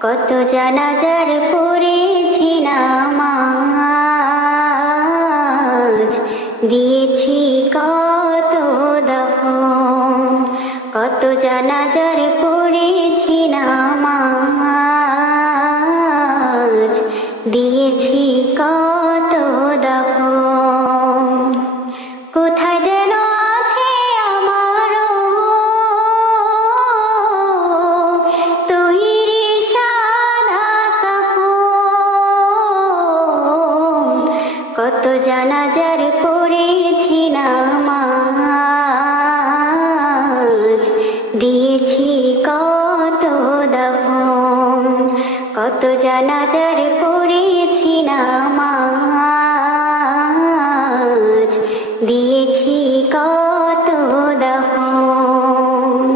কত জানাজার পড়েছি নামাজ, দিয়েছি কত দাফন। কত জানাজার পড়েছি নামাজ, দিয়েছি কত দাফন। কোথায় যেন আছে আমারও তৈরি সাদা কাফন। কত জানাজার পড়েছি নামাজ, দিয়েছি কত দাফন। কত জানাজার পড়েছি নামাজ, দিয়েছি কত দাফন।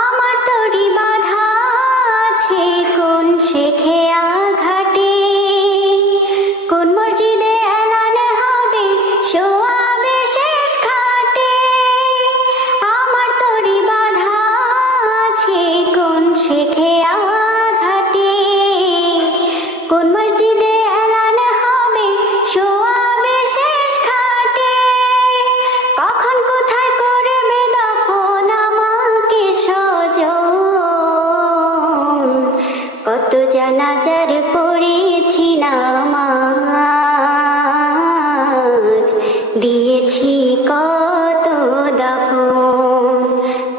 আমার তরি বাঁধা আছে কোন শেখেয়া ঘাটে, কোন মসজিদে এলান হবে শোয়াবে শেষ খাটে। আমার তরি বাঁধা আছে কোন শেখেয়া ঘাটে, কোন মসজিদে এলান হবে শোয়াবে শেষ খাটে। কখন কোথায় করবে দাফন আমাকে স্বজন। কত জানাজার পড়েছি নামাজ, দিয়েছি কত দাফন।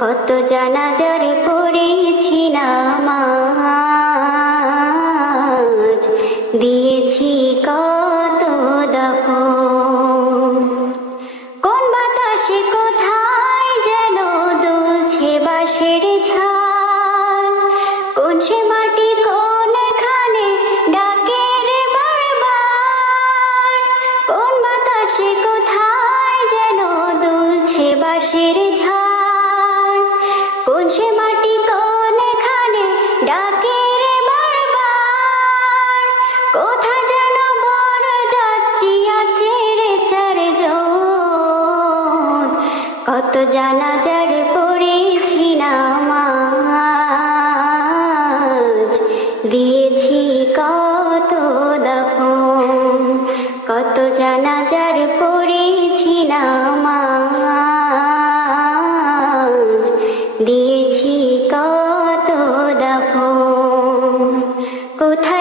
কত জানাজার পড়েছি নামাজ, দিয়েছি কত দাফন। কোন বাতাসে কোথায় যেন দুলছে বাঁশের ঝাড়, কোন সে মাটি কোনখানে ডাকে রে বারবার। কোন বাতাসে কোথায় যেন দুলছে বাঁশের ঝাড়, কোন সে মাটি কোনখানে ডাকে রে বারবার। কোথায় যেন বড় যাত্রী আছে রে চারজন। কত জানাজার পড়েছি নামাজ, দিয়েছি কত দাফন। কত জানাজার পড়েছি নামাজ, দিয়েছি কত দাফন। কোথায়